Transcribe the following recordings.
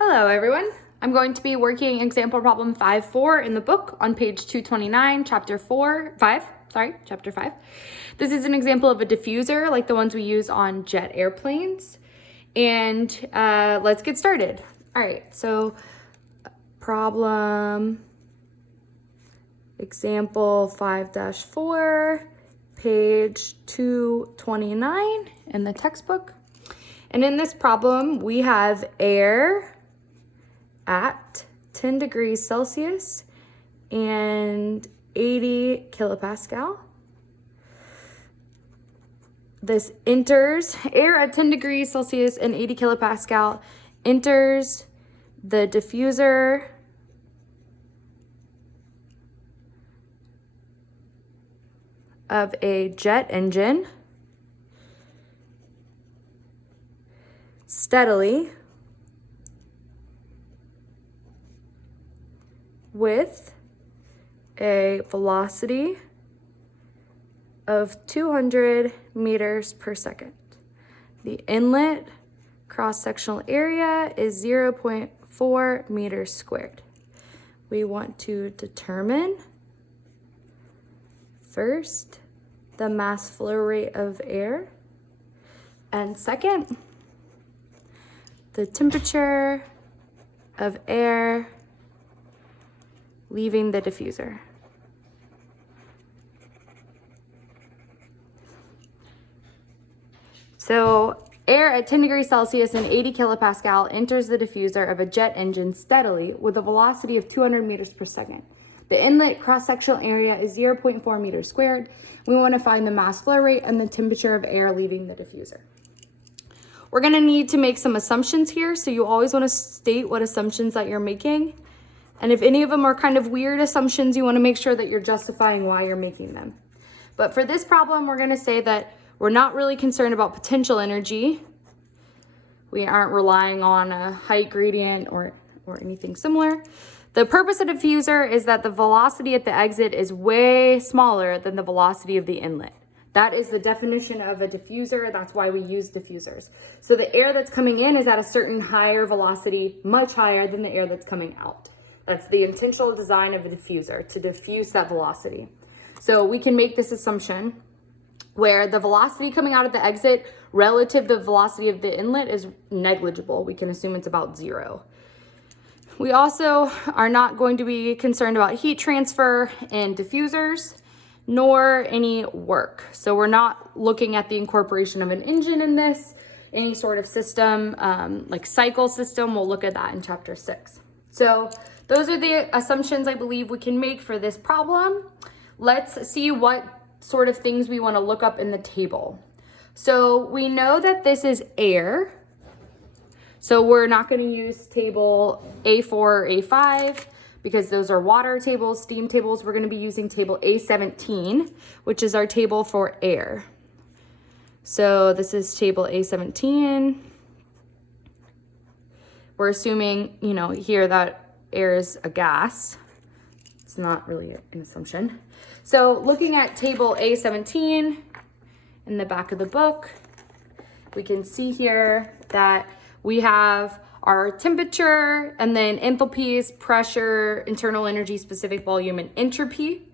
Hello everyone. I'm going to be working example problem 5.4 in the book on page 229, chapter 5. This is an example of a diffuser like the ones we use on jet airplanes. And let's get started. All right, so problem example 5-4, page 229 in the textbook. And in this problem, we have air at 10 degrees Celsius and 80 kilopascal. This enters, air at 10 degrees Celsius and 80 kilopascal enters the diffuser of a jet engine steadily with a velocity of 200 meters per second. The inlet cross-sectional area is 0.4 meters squared. We want to determine first the mass flow rate of air, and second, the temperature of air leaving the diffuser. So air at 10 degrees Celsius and 80 kilopascal enters the diffuser of a jet engine steadily with a velocity of 200 meters per second. The inlet cross-sectional area is 0.4 meters squared. We want to find the mass flow rate and the temperature of air leaving the diffuser. We're going to need to make some assumptions here, so you always want to state what assumptions that you're making. And if any of them are kind of weird assumptions, you want to make sure that you're justifying why you're making them. But for this problem, we're going to say that we're not really concerned about potential energy. We aren't relying on a height gradient or anything similar. The purpose of the diffuser is that the velocity at the exit is way smaller than the velocity of the inlet. That is the definition of a diffuser. That's why we use diffusers. So the air that's coming in is at a certain higher velocity, much higher than the air that's coming out. That's the intentional design of a diffuser, to diffuse that velocity. So we can make this assumption where the velocity coming out of the exit relative to the velocity of the inlet is negligible. We can assume it's about 0. We also are not going to be concerned about heat transfer in diffusers, nor any work. So we're not looking at the incorporation of an engine in this, any sort of system, like cycle system. We'll look at that in chapter 6. So those are the assumptions I believe we can make for this problem. Let's see what sort of things we want to look up in the table. So we know that this is air. So we're not going to use table A4 or A5 because those are water tables, steam tables. We're going to be using table A17, which is our table for air. So this is table A17. We're assuming, here that air is a gas. It's not really an assumption. So looking at table A17 in the back of the book, we can see here that we have our temperature and then enthalpies, pressure, internal energy, specific volume, and entropy.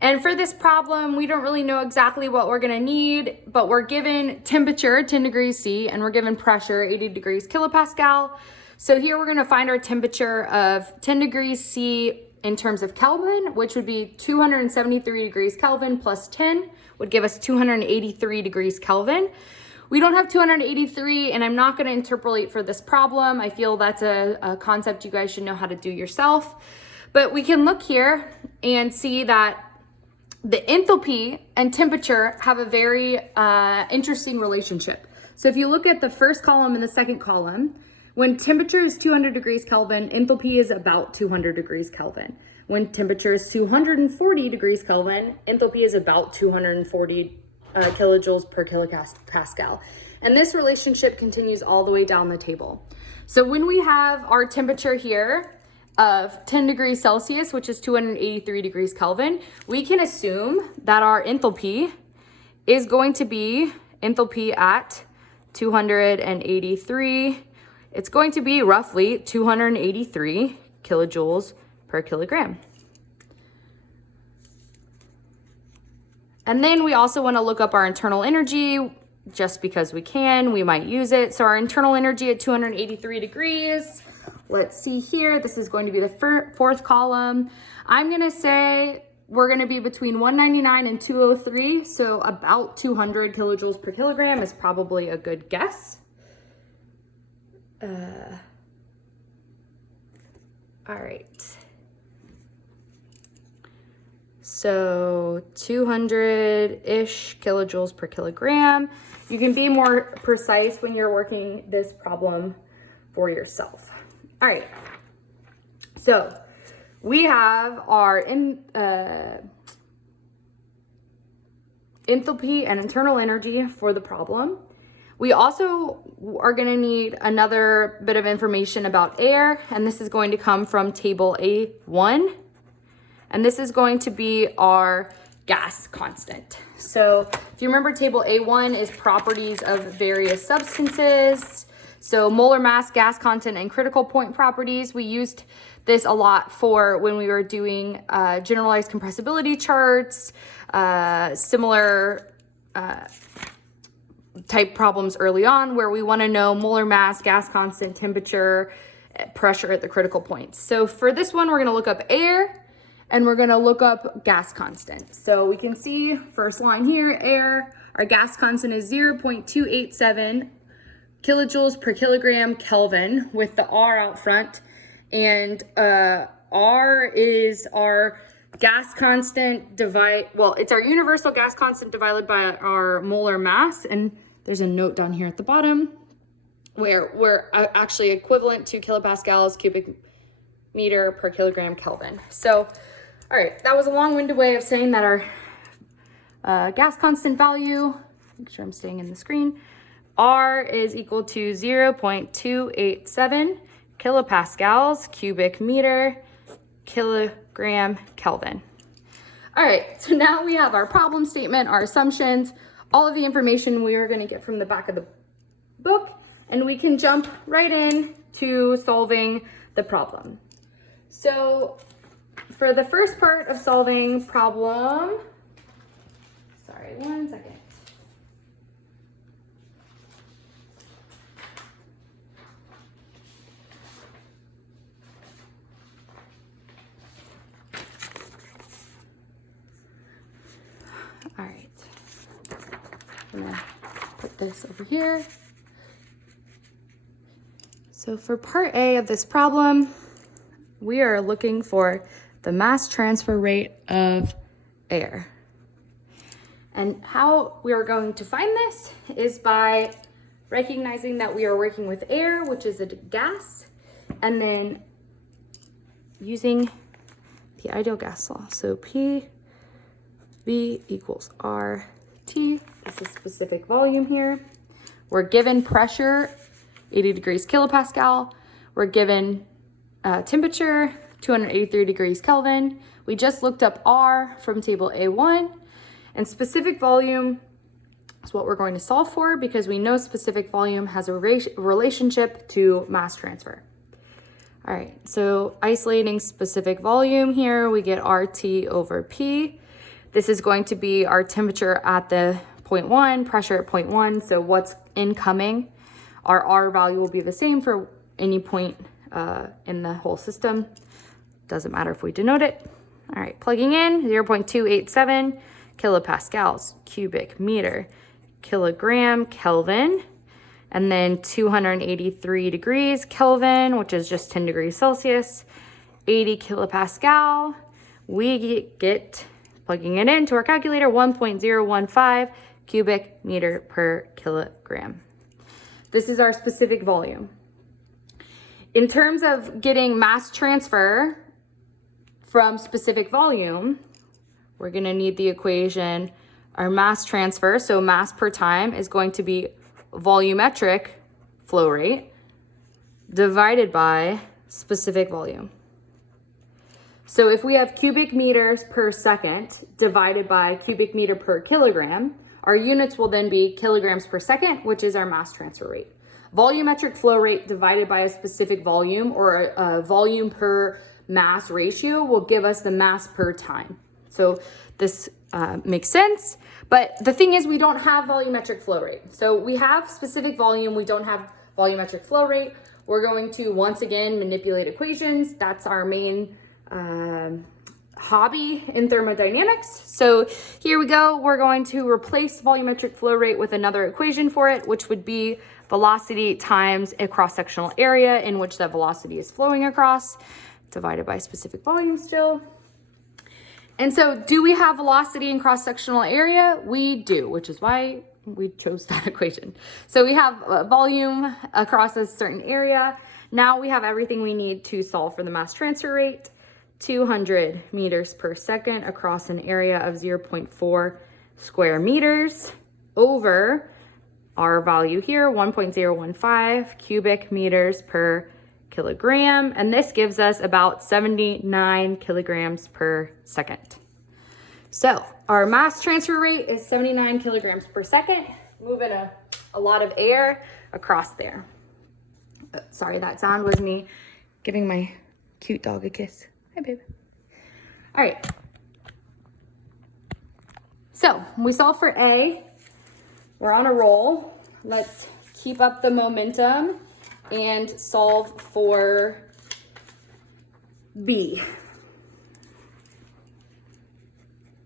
And for this problem, we don't really know exactly what we're gonna need, but we're given temperature, 10 degrees C, and we're given pressure, 80 degrees kilopascal. So here we're gonna find our temperature of 10 degrees C in terms of Kelvin, which would be 273 degrees Kelvin plus 10 would give us 283 degrees Kelvin. We don't have 283, and I'm not going to interpolate for this problem. I feel that's a concept you guys should know how to do yourself. But we can look here and see that the enthalpy and temperature have a very interesting relationship. So if you look at the first column and the second column, when temperature is 200 degrees Kelvin, enthalpy is about 200 degrees Kelvin. When temperature is 240 degrees Kelvin, enthalpy is about 240 kilojoules per kilopascal. And this relationship continues all the way down the table. So when we have our temperature here of 10 degrees Celsius, which is 283 degrees Kelvin, we can assume that our enthalpy is going to be enthalpy at 283 it's going to be roughly 283 kilojoules per kilogram. And then we also want to look up our internal energy just because we can, we might use it. So our internal energy at 283 degrees, let's see here, this is going to be the fourth column. I'm going to say we're going to be between 199 and 203, so about 200 kilojoules per kilogram is probably a good guess. All right. So 200-ish kilojoules per kilogram. You can be more precise when you're working this problem for yourself. All right. So we have our enthalpy and internal energy for the problem. We also are going to need another bit of information about air, and this is going to come from table A1. And this is going to be our gas constant. So if you remember, table A1 is properties of various substances. So molar mass, gas content, and critical point properties. We used this a lot for when we were doing generalized compressibility charts, similar type problems early on where we want to know molar mass, gas constant, temperature, pressure at the critical points. So for this one, we're going to look up air. And we're going to look up gas constant. So we can see first line here, air, our gas constant is 0.287 kilojoules per kilogram Kelvin with the R out front. And R is our gas constant it's our universal gas constant divided by our molar mass. And there's a note down here at the bottom where we're actually equivalent to kilopascals cubic meter per kilogram Kelvin. So all right, that was a long-winded way of saying that our gas constant value, make sure I'm staying in the screen, R is equal to 0.287 kilopascals cubic meter kilogram Kelvin. All right, so now we have our problem statement, our assumptions, all of the information we are going to get from the back of the book, and we can jump right in to solving the problem. So for the first part of solving problem, sorry, 1 second. All right, I'm gonna put this over here. So for part A of this problem, we are looking for the mass transfer rate of air. And how we are going to find this is by recognizing that we are working with air, which is a gas, and then using the ideal gas law. So PV equals RT. This is specific volume here. We're given pressure, 80 degrees kilopascal. We're given temperature, 283 degrees Kelvin. We just looked up R from table A1, and specific volume is what we're going to solve for because we know specific volume has a relationship to mass transfer. All right, so isolating specific volume here, we get RT over P. This is going to be our temperature at the point 1, pressure at point 1, so what's incoming. Our R value will be the same for any point in the whole system. Doesn't matter if we denote it. All right, plugging in 0.287 kilopascals cubic meter kilogram Kelvin, and then 283 degrees Kelvin, which is just 10 degrees Celsius, 80 kilopascal. We get, plugging it into our calculator, 1.015 cubic meter per kilogram. This is our specific volume. In terms of getting mass transfer from specific volume, we're going to need the equation. Our mass transfer, so mass per time, is going to be volumetric flow rate divided by specific volume. So if we have cubic meters per second divided by cubic meter per kilogram, our units will then be kilograms per second, which is our mass transfer rate. volumetric flow rate divided by a specific volume, or a volume per mass ratio, will give us the mass per time. So this makes sense, but the thing is we don't have volumetric flow rate. So we have specific volume, we don't have volumetric flow rate. We're going to once again manipulate equations. That's our main hobby in thermodynamics. So here we go. We're going to replace volumetric flow rate with another equation for it, which would be velocity times a cross-sectional area in which that velocity is flowing across, divided by specific volume still. And so do we have velocity in cross-sectional area? We do, which is why we chose that equation. So we have volume across a certain area. Now we have everything we need to solve for the mass transfer rate. 200 meters per second across an area of 0.4 square meters over our value here, 1.015 cubic meters per kilogram. And this gives us about 79 kilograms per second. So our mass transfer rate is 79 kilograms per second, moving a lot of air across there. Sorry, that sound was me giving my cute dog a kiss. Hi, babe. All right. So we solve for A. We're on a roll. Let's keep up the momentum and solve for B.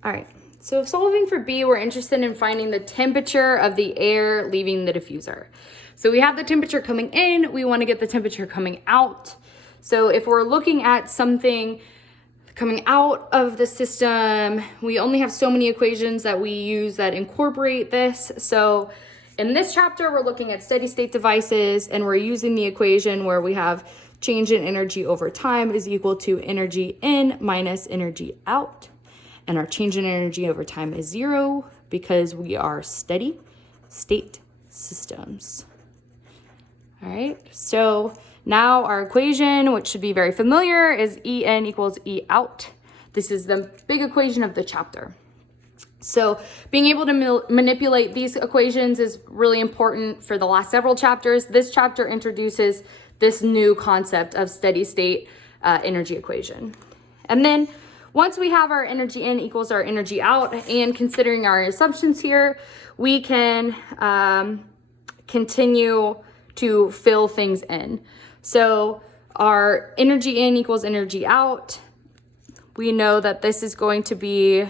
All right, so solving for B, we're interested in finding the temperature of the air leaving the diffuser. So we have the temperature coming in, we want to get the temperature coming out. So if we're looking at something coming out of the system, we only have so many equations that we use that incorporate this. So in this chapter, we're looking at steady state devices, and we're using the equation where we have change in energy over time is equal to energy in minus energy out. And our change in energy over time is 0 because we are steady state systems. All right, so now our equation, which should be very familiar, is En equals E out. This is the big equation of the chapter. So being able to manipulate these equations is really important for the last several chapters. This chapter introduces this new concept of steady state energy equation. And then once we have our energy in equals our energy out, and considering our assumptions here, we can continue to fill things in. So our energy in equals energy out. We know that this is going to be,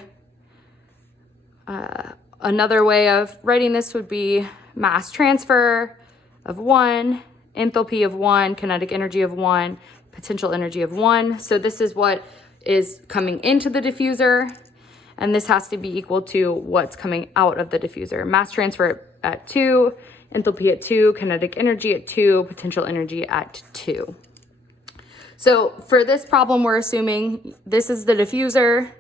another way of writing this would be mass transfer of 1, enthalpy of 1, kinetic energy of 1, potential energy of 1. So this is what is coming into the diffuser, and this has to be equal to what's coming out of the diffuser. Mass transfer at 2, enthalpy at 2, kinetic energy at 2, potential energy at 2. So for this problem, we're assuming this is the diffuser.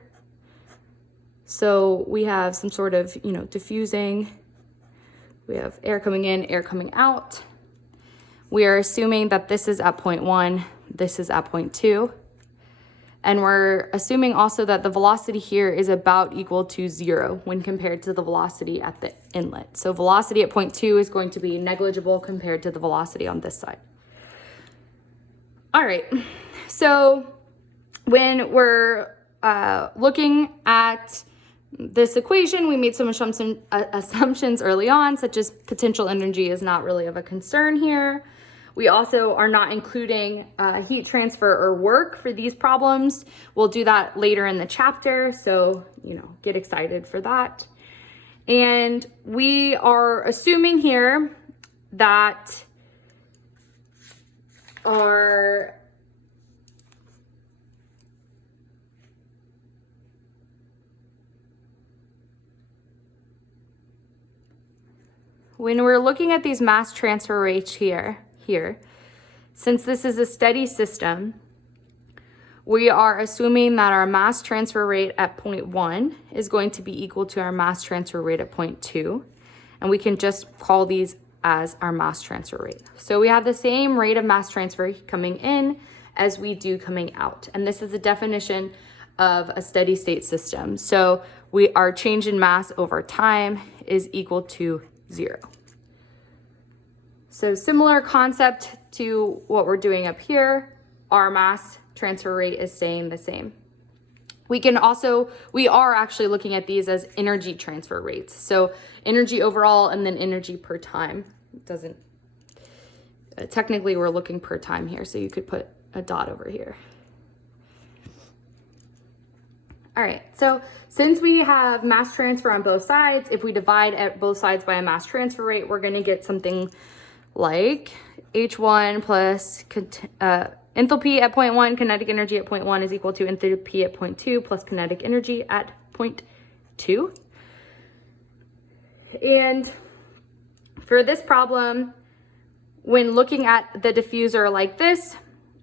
So we have some sort of, diffusing. We have air coming in, air coming out. We are assuming that this is at point 1, this is at point 2. And we're assuming also that the velocity here is about equal to 0 when compared to the velocity at the inlet. So velocity at point 2 is going to be negligible compared to the velocity on this side. All right, so when we're looking at this equation, we made some assumptions early on, such as potential energy is not really of a concern here. We also are not including heat transfer or work for these problems. We'll do that later in the chapter, so get excited for that. And we are assuming here that our when we're looking at these mass transfer rates here, since this is a steady system, we are assuming that our mass transfer rate at point 1 is going to be equal to our mass transfer rate at point 2. And we can just call these as our mass transfer rate. So we have the same rate of mass transfer coming in as we do coming out. And this is the definition of a steady state system. So our change in mass over time is equal to 0. So similar concept to what we're doing up here, our mass transfer rate is staying the same. We are actually looking at these as energy transfer rates. So energy overall and then energy per time. Technically we're looking per time here, so you could put a dot over here. All right, so since we have mass transfer on both sides, if we divide at both sides by a mass transfer rate, we're gonna get something like H1 plus enthalpy at point 1, kinetic energy at point 1 is equal to enthalpy at point 2 plus kinetic energy at point 2. And for this problem, when looking at the diffuser like this,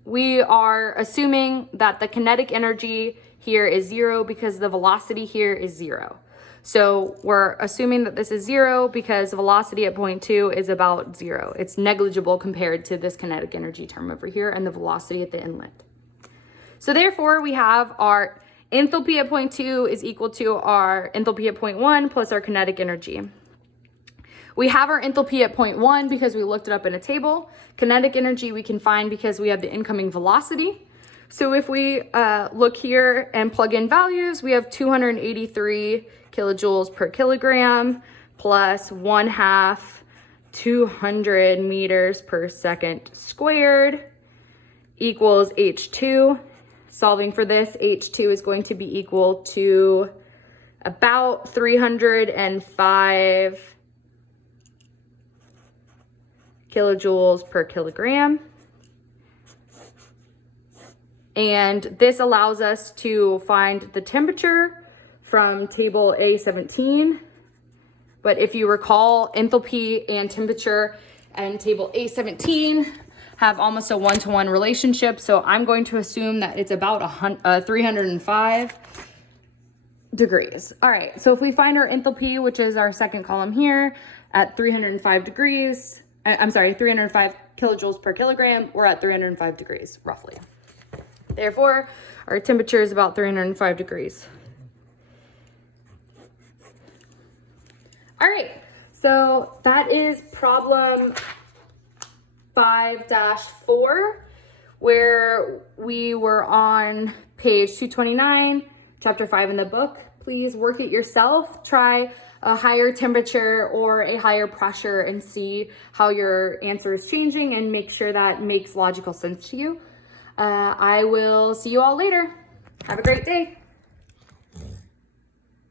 we are assuming that the kinetic energy here is 0 because the velocity here is 0. So we're assuming that this is 0 because the velocity at point 2 is about 0. It's negligible compared to this kinetic energy term over here and the velocity at the inlet. So therefore we have our enthalpy at point 2 is equal to our enthalpy at point 1 plus our kinetic energy. We have our enthalpy at point 1 because we looked it up in a table. Kinetic energy we can find because we have the incoming velocity. So if we look here and plug in values, we have 283 kilojoules per kilogram plus 1/2 200 meters per second squared equals H2. Solving for this, H2 is going to be equal to about 305 kilojoules per kilogram. And this allows us to find the temperature from table A17. But if you recall, enthalpy and temperature and table A17 have almost a one-to-one relationship. So I'm going to assume that it's about 305 degrees. All right, so if we find our enthalpy, which is our second column here, at 305 degrees, 305 kilojoules per kilogram, we're at 305 degrees, roughly. Therefore, our temperature is about 305 degrees. All right, so that is problem 5-4, where we were on page 229, chapter 5 in the book. Please work it yourself. Try a higher temperature or a higher pressure and see how your answer is changing and make sure that makes logical sense to you. I will see you all later. Have a great day.